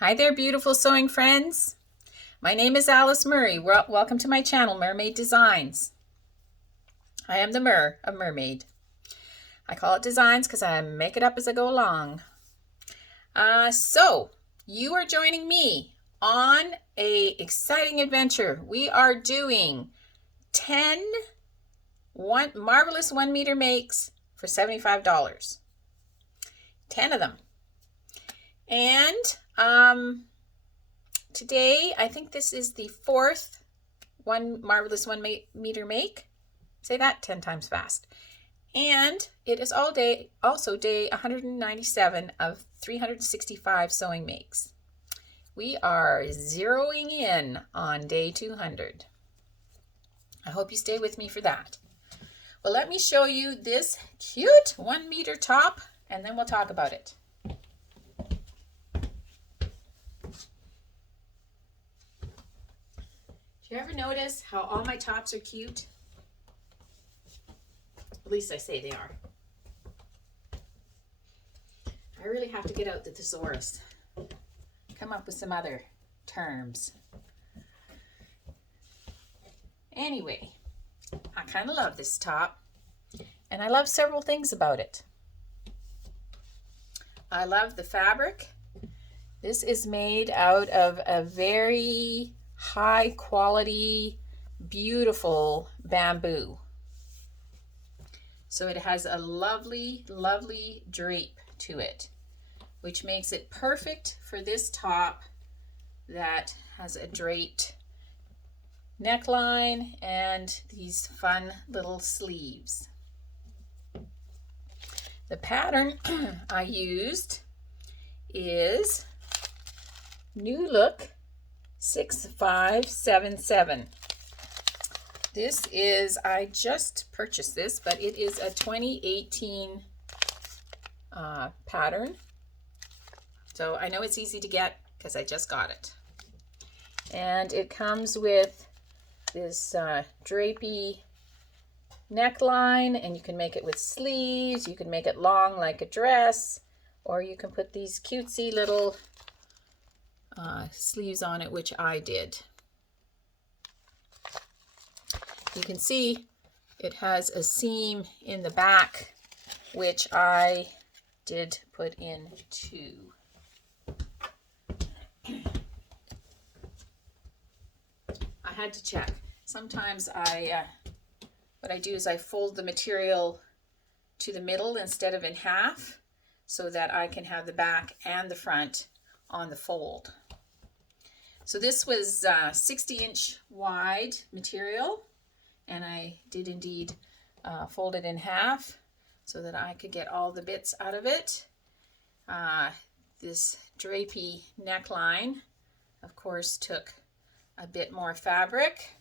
Hi there, beautiful sewing friends. My name is Alice Murray. Welcome to my channel, Murrmade Designs. I am the Murr of Murrmade. I call it designs because I make it up as I go along. So you are joining me on a exciting adventure. We are doing 10 Marvellous 1 meter makes for $75. 10 of them. And today, I think this is the fourth Marvellous 1 meter make. Say that 10 times fast. And it is also day 197 of 365 sewing makes. We are zeroing in on day 200. I hope you stay with me for that. Well, let me show you this cute 1 meter top, and then we'll talk about it. Do you ever notice how all my tops are cute? At least I say they are. I really have to get out the thesaurus. Come up with some other terms. Anyway, I kind of love this top, and I love several things about it. I love the fabric. This is made out of a very high quality, beautiful bamboo. So it has a lovely, lovely drape to it, which makes it perfect for this top that has a draped neckline and these fun little sleeves. The pattern I used is NewLook 6577. This is, I just purchased this, but it is a 2018 pattern. So I know it's easy to get because I just got it. And it comes with this drapey neckline, and you can make it with sleeves, you can make it long like a dress, or you can put these cutesy little sleeves on it, which I did. You can see it has a seam in the back, which I did put in too. I had to check. Sometimes what I do is I fold the material to the middle instead of in half, so that I can have the back and the front on the fold. So this was 60-inch wide material, and I did indeed fold it in half so that I could get all the bits out of it. This drapey neckline, of course, took a bit more fabric,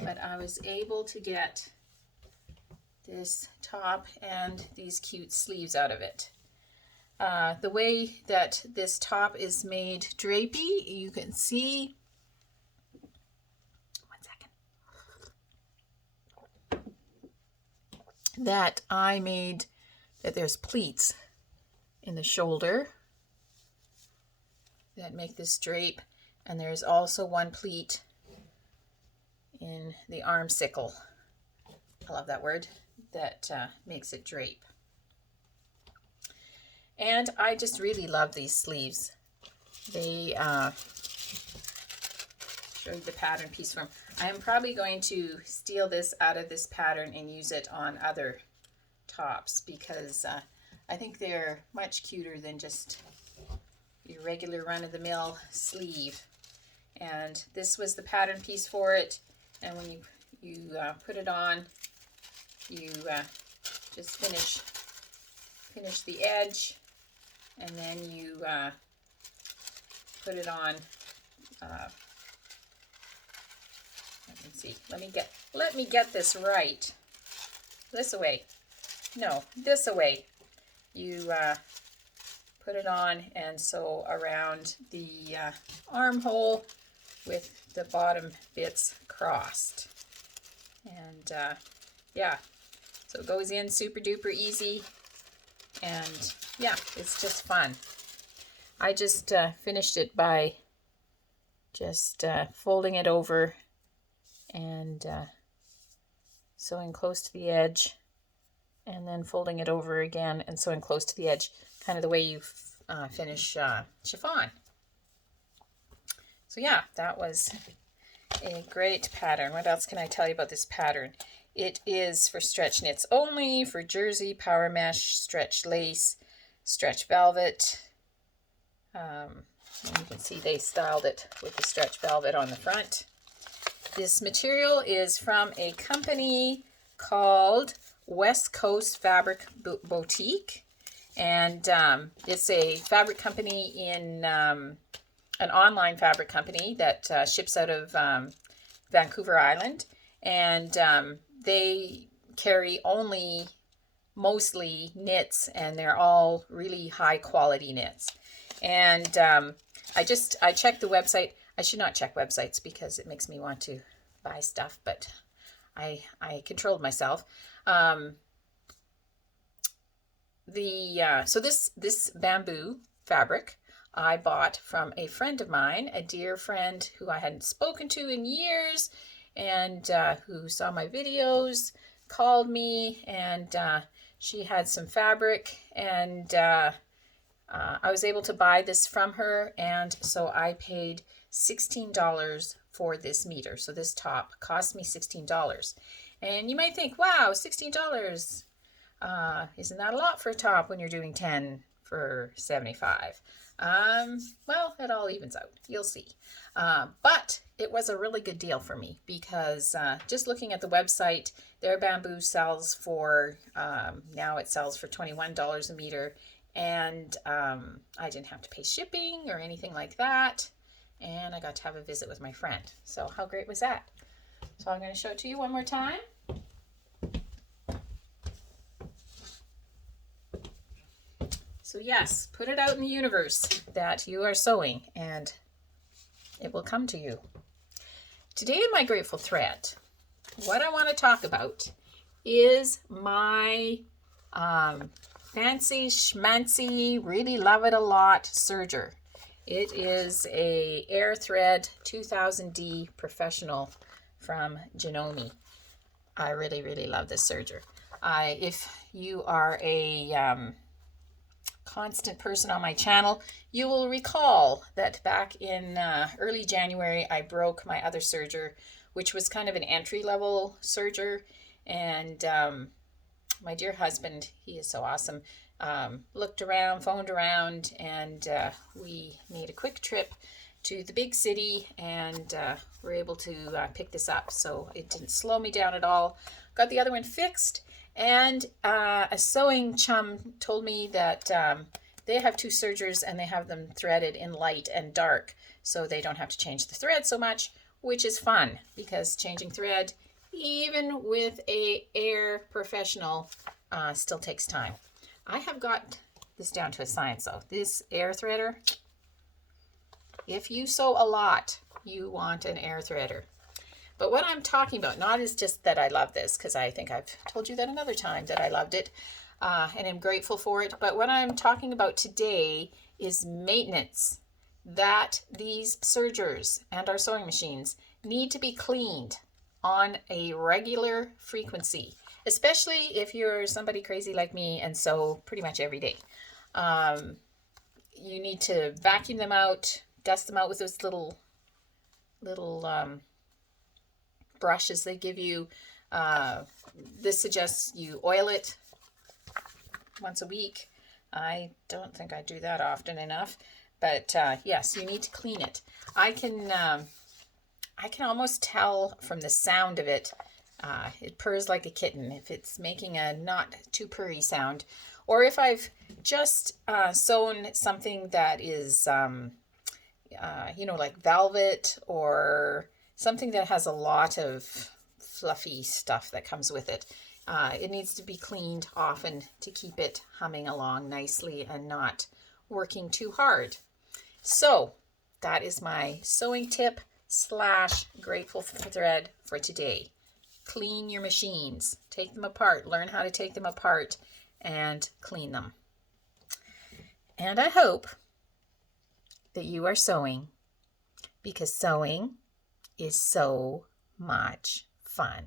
but I was able to get this top and these cute sleeves out of it. The way that this top is made drapey, you can see, that I made that there's pleats in the shoulder that make this drape, and there's also one pleat in the arm sickle. I love that word. That makes it drape. And I just really love these sleeves. They show you the pattern piece from. I am probably going to steal this out of this pattern and use it on other tops, because I think they're much cuter than just your regular run-of-the-mill sleeve. And this was the pattern piece for it. And when you put it on, you just finish the edge, and then you put it on. Let me see. Let me get this right. This away. No, this away. You put it on and sew around the armhole with the bottom bits crossed. And yeah, so it goes in super duper easy, and yeah, it's just fun. I just finished it by just folding it over and sewing close to the edge, and then folding it over again and sewing close to the edge, kind of the way you finish chiffon. So yeah, that was a great pattern. What else can I tell you about this pattern? It is for stretch knits only, for jersey, power mesh, stretch lace, stretch velvet. And you can see they styled it with the stretch velvet on the front. This material is from a company called West Coast Fabric Boutique, and it's a fabric company in an online fabric company that ships out of Vancouver Island, and they carry only mostly knits, and they're all really high quality knits. And I checked the website. I should not check websites because it makes me want to buy stuff, but I controlled myself. So this bamboo fabric I bought from a friend of mine, a dear friend who I hadn't spoken to in years, and who saw my videos, called me, and she had some fabric, and I was able to buy this from her, and so I paid $16 for this meter. So this top cost me $16. And you might think, wow, $16. Isn't that a lot for a top when you're doing 10 for 75? Well, it all evens out. You'll see. But it was a really good deal for me because just looking at the website, their bamboo sells for, now it sells for $21 a meter. And I didn't have to pay shipping or anything like that. And I got to have a visit with my friend. So how great was that? So I'm going to show it to you one more time. So yes, put it out in the universe that you are sewing and it will come to you. Today in my Grateful Thread, what I want to talk about is my fancy schmancy, really love it a lot Serger. It is a Air Thread 2000D Professional from Janome. I really, really love this Serger. If you are a constant person on my channel, you will recall that back in early January, I broke my other Serger, which was kind of an entry-level Serger, and my dear husband, he is so awesome, looked around, phoned around, and we made a quick trip to the big city and were able to pick this up. So it didn't slow me down at all. Got the other one fixed, and a sewing chum told me that they have two Sergers and they have them threaded in light and dark, so they don't have to change the thread so much, which is fun because changing thread, even with a Air Professional, still takes time. I have got this down to a science though. This Air Threader, if you sew a lot, you want an Air Threader. But what I'm talking about, not is just that I love this, because I think I've told you that another time that I loved it and I'm grateful for it. But what I'm talking about today is maintenance, that these sergers and our sewing machines need to be cleaned on a regular frequency, especially if you're somebody crazy like me and sew pretty much every day. You need to vacuum them out, dust them out with those little brushes they give you. This suggests you oil it once a week. I don't think I do that often enough, but yes, you need to clean it. I can almost tell from the sound of it. It purrs like a kitten if it's making a not too purry sound, or if I've just sewn something that is like velvet or something that has a lot of fluffy stuff that comes with it. It needs to be cleaned often to keep it humming along nicely and not working too hard. So that is my sewing tip / grateful thread for today. Clean your machines. Take them apart. Learn how to take them apart and clean them. And I hope that you are sewing, because sewing is so much fun.